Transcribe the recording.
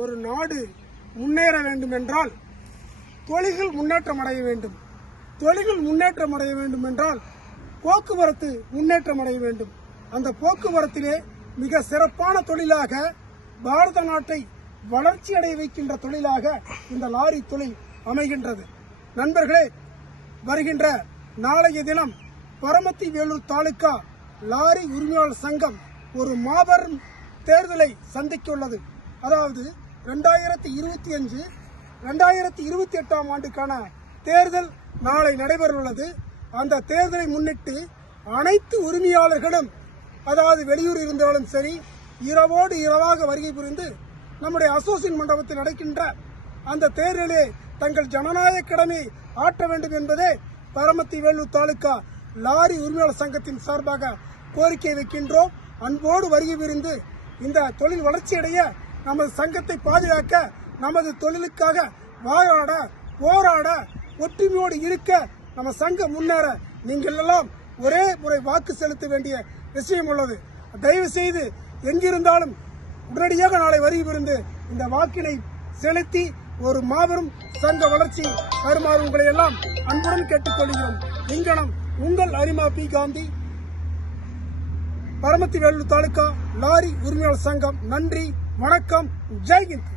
ஒரு நாடு முன்னேற வேண்டும் என்றால் தொழில்கள் முன்னேற்றம் அடைய வேண்டும். தொழில்கள் முன்னேற்றம் அடைய வேண்டும் என்றால் போக்குவரத்து முன்னேற்றம் அடைய வேண்டும். அந்த போக்குவரத்திலே மிக சிறப்பான தொழிலாக பாரத நாட்டை வளர்ச்சி அடைய வைக்கின்ற தொழிலாக இந்த லாரி தொழில் அமைகின்றது. நண்பர்களே, வருகின்ற நாளைய தினம் பரமத்தி வேலூர் தாலுகா லாரி உரிமையாளர் சங்கம் ஒரு மாபெரும் தேர்தலை சந்திக்க உள்ளது. அதாவது 2025 2028 ஆண்டுக்கான தேர்தல் நாளை நடைபெற உள்ளது. அந்த தேர்தலை முன்னிட்டு அனைத்து உரிமையாளர்களும், அதாவது வெளியூர் இருந்தாலும் சரி, இரவோடு இரவாக வருகை புரிந்து நம்முடைய அசோசியேஷன் மண்டபத்தில் நடக்கின்ற அந்த தேர்தலே தங்கள் ஜனநாயக கடமை ஆற்ற வேண்டும் என்பதே பரமத்தி வேலூர் தாலுகா லாரி உரிமையாளர் சங்கத்தின் சார்பாக கோரிக்கை வைக்கின்றோம். அன்போடு வருகை புரிந்து இந்த தொழில் வளர்ச்சியடைய, நமது சங்கத்தை பாதுகாக்க, நமது தொழிலுக்காக வாழாட போராட ஒற்றுமையோடு இருக்க, நம்ம சங்கம் முன்னேற நீங்கள் எல்லாம் ஒரே முறை வாக்கு செலுத்த வேண்டிய விஷயம் உள்ளது. தயவு செய்து எங்கிருந்தாலும் உடனடியாக நாளை வருகை புரிந்து இந்த வாக்கினை செலுத்தி ஒரு மாபெரும் சங்க வளர்ச்சி வருமாறு உங்களை எல்லாம் அன்புடன் கேட்டுக்கொள்கிறோம். இங்கனம் உங்கள் அரிமா பி காந்தி, பரமத்தி வேலூர் தாலுகா லாரி உரிமையாளர் சங்கம். நன்றி, வணக்கம், ஜெய்ஹிந்த்.